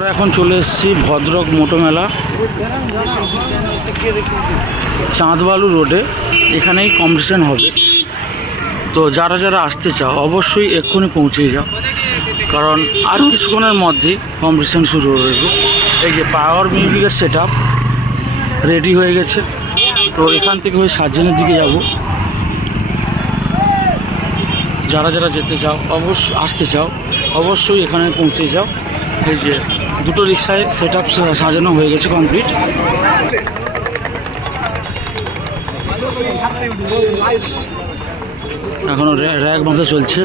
আমরা এখন চলে এসেছি ভদ্রক মোটো মেলা, চাঁদবালু রোডে। এখানেই কম্পিটিশন হবে। তো যারা যারা আসতে চাও অবশ্যই এক্ষুনি পৌঁছে যাও, কারণ আর কিছুক্ষণের মধ্যেই কম্পিটিশন শুরু হয়ে যাবে। এই যে পাওয়ার মিউজিকের সেট আপ রেডি হয়ে গেছে। তো এখান থেকে হয়ে সার্জেনের দিকে যাব। যারা যারা যেতে চাও আসতে চাও অবশ্যই এখানে পৌঁছে যাও। এই যে দুটো রিক্সায় সেট আপ সাজানো হয়ে গেছে কমপ্লিট। এখনো র্যাক বাঁধা চলছে।